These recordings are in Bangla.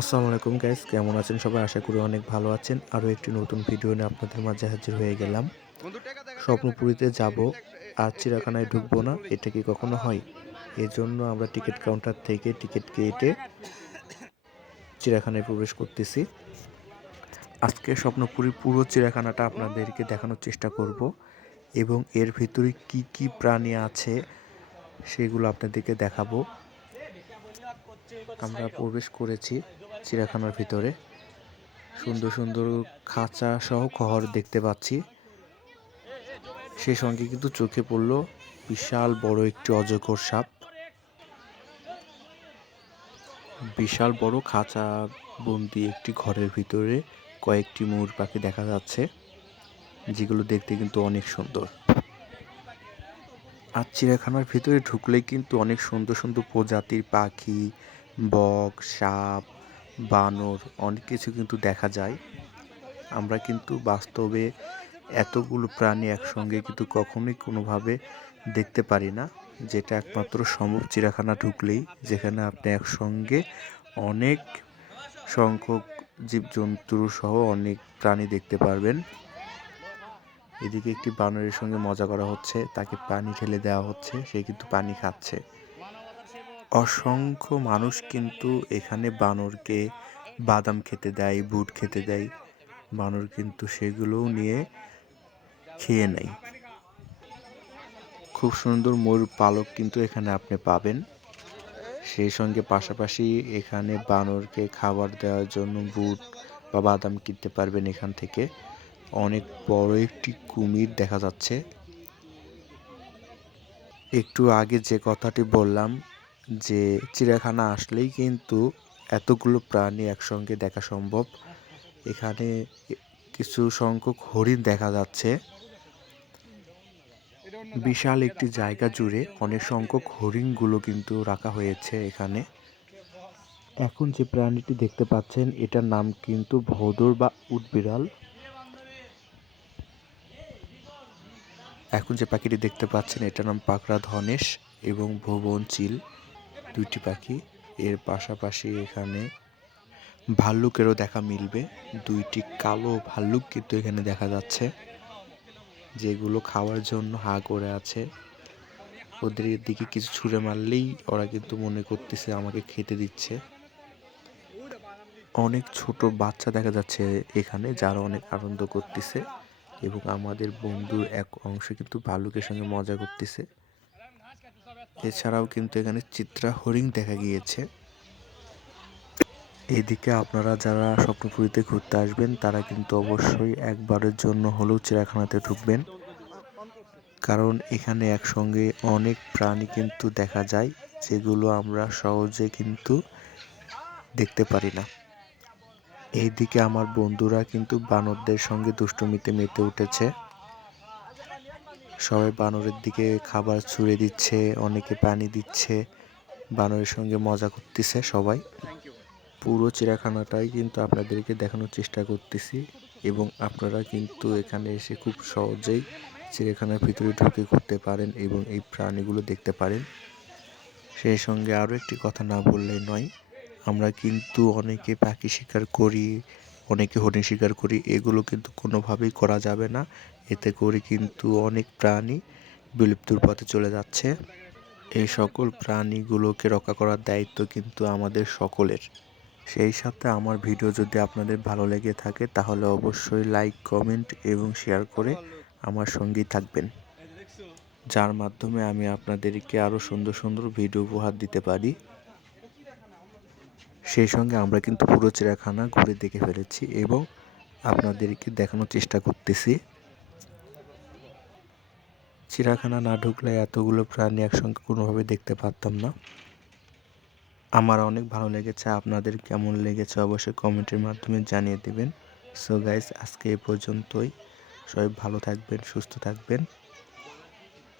আসসালামু আলাইকুম গাইস, কেমন আছেন সবাই? আশা করি অনেক ভালো আছেন। আরও একটি নতুন ভিডিও নিয়ে আপনাদের মাঝে হাজির হয়ে গেলাম। স্বপ্নপুরীতে যাব আর চিড়িয়াখানায় ঢুকবো না, এটা কি কখনো হয়? এজন্য আমরা টিকিট কাউন্টার থেকে টিকিট কেটে চিড়িয়াখানায় প্রবেশ করতেছি। আজকে স্বপ্নপুরীর পুরো চিড়িয়াখানাটা আপনাদেরকে দেখানোর চেষ্টা করব এবং এর ভিতরে কি কি প্রাণী আছে সেগুলো আপনাদেরকে দেখাবো। আমরা প্রবেশ করেছি চিড়িয়াখানার ভিতরে। সুন্দর সুন্দর খাঁচা সহ ঘর দেখতে পাচ্ছি। সেই সঙ্গে কিন্তু চোখে পড়ল বিশাল বড় একটি অজগর সাপ। বিশাল বড় খাঁচা বন্দি একটি ঘরের ভিতরে কয়েকটি ময়ূর পাখি দেখা যাচ্ছে, যেগুলো দেখতে কিন্তু অনেক সুন্দর। আর চিড়িয়াখানার ভিতরে ঢুকলেই কিন্তু অনেক সুন্দর সুন্দর প্রজাতির পাখি, বক, সাপ, বানর অনেক কিছু কিন্তু দেখা যায়। আমরা কিন্তু বাস্তবে এতগুলো প্রাণী একসঙ্গে কিন্তু কখনোই কোনোভাবে দেখতে পারি না, যেটা একমাত্র সম্ভব চিড়িয়াখানা ঢুকলেই, যেখানে আপনি একসঙ্গে অনেক সংখ্যক জীবজন্তু সহ অনেক প্রাণী দেখতে পারবেন। এদিকে একটি বানরের সঙ্গে মজা করা হচ্ছে, তাকে পানি ঢেলে দেওয়া হচ্ছে, সে কিন্তু পানি খাচ্ছে। অসংখ্য মানুষ কিন্তু এখানে বানরকে বাদাম খেতে দেয়, বুট খেতে দেয়। বানর কিন্তু সেগুলোও নিয়ে খেয়ে নেয়। খুব সুন্দর ময়ূর পালক কিন্তু এখানে আপনি পাবেন। সেই সঙ্গে পাশাপাশি এখানে বানরকে খাবার দেওয়ার জন্য বুট বা বাদাম কিনতে পারবেন এখান থেকে। অনেক বড় একটি কুমির দেখা যাচ্ছে। একটু আগে যে কথাটি বললাম যে চিড়িয়াখানা আসলেই কিন্তু এতগুলো প্রাণী একসঙ্গে দেখা সম্ভব। এখানে কিছু সংখ্যক হরিণ দেখা যাচ্ছে। বিশাল একটি জায়গা জুড়ে অনেক সংখ্যক হরিণগুলো কিন্তু রাখা হয়েছে এখানে। এখন যে প্রাণীটি দেখতে পাচ্ছেন এটার নাম কিন্তু ভোঁদড় বা উটবিড়াল। এখন যে পাখিটি দেখতে পাচ্ছেন এটার নাম পাকড়া ধনেশ এবং ভুবন চিল, দুইটি পাখি। এর পাশাপাশি এখানে ভাল্লুকেরও দেখা মিলবে। দুইটি কালো ভাল্লুক কিন্তু এখানে দেখা যাচ্ছে, যেগুলো খাওয়ার জন্য হা করে আছে। ওদের দিকে কিছু ছুঁড়ে মারলেই ওরা কিন্তু মনে করতেছে আমাকে খেতে দিচ্ছে। অনেক ছোট বাচ্চা দেখা যাচ্ছে এখানে, যারা অনেক আনন্দ করতেছে এবং আমাদের বন্ধুর এক অংশ কিন্তু ভাল্লুকের সঙ্গে মজা করতেছে। এছাড়াও কিন্তু এখানে চিত্রা হরিণ দেখা গিয়েছে। এদিকে আপনারা যারা স্বপ্নপুরীতে ঘুরতে আসবেন তারা কিন্তু অবশ্যই একবারের জন্য হলেও চিড়িয়াখানাতে ঢুকবেন, কারণ এখানে একসঙ্গে অনেক প্রাণী কিন্তু দেখা যায়, যেগুলো আমরা সহজে কিন্তু দেখতে পারি না। এইদিকে আমার বন্ধুরা কিন্তু বানরদের সঙ্গে দুষ্টুমিতে মেতে উঠেছে। সবাই বানরের দিকে খাবার ছুঁড়ে দিচ্ছে, অনেকে পানি দিচ্ছে, বানরের সঙ্গে মজা করতেছে সবাই। পুরো চিড়িয়াখানাটাই কিন্তু আপনাদেরকে দেখানোর চেষ্টা করতেছি এবং আপনারা কিন্তু এখানে এসে খুব সহজেই চিড়িয়াখানার ভিতরে ঢুকে ঘুরতে পারেন এবং এই প্রাণীগুলো দেখতে পারেন। সেই সঙ্গে আরও একটি কথা না বললেই নয়, আমরা কিন্তু অনেকে পাখি শিকার করি, অনেকে হরিণ শিকার করি, এগুলো কিন্তু কোনোভাবেই করা যাবে না। এতে করে কিন্তু অনেক প্রাণী বিলুপ্তির পথে চলে যাচ্ছে। এই সকল প্রাণীগুলোকে রক্ষা করার দায়িত্ব কিন্তু আমাদের সকলের। সেই সাথে আমার ভিডিও যদি আপনাদের ভালো লেগে থাকে তাহলে অবশ্যই লাইক, কমেন্ট এবং শেয়ার করে আমার সঙ্গেই থাকবেন, যার মাধ্যমে আমি আপনাদেরকে আরও সুন্দর সুন্দর ভিডিও উপহার দিতে পারি। সেই সঙ্গে আমরা কিন্তু পুরো চিড়িয়াখানা ঘুরে দেখে ফেলেছি এবং আপনাদেরকে দেখানোর চেষ্টা করতেছি। চিড়িয়াখানা না ঢুকলে এতগুলো প্রাণী একসঙ্গে কোনোভাবে দেখতে পারতাম না। আমার অনেক ভালো লেগেছে, আপনাদের কেমন লেগেছে অবশ্যই কমেন্টের মাধ্যমে জানিয়ে দেবেন। সো গাইস, আজকে এ পর্যন্তই। সবাই ভালো থাকবেন, সুস্থ থাকবেন।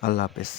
আল্লাহ হাফেজ।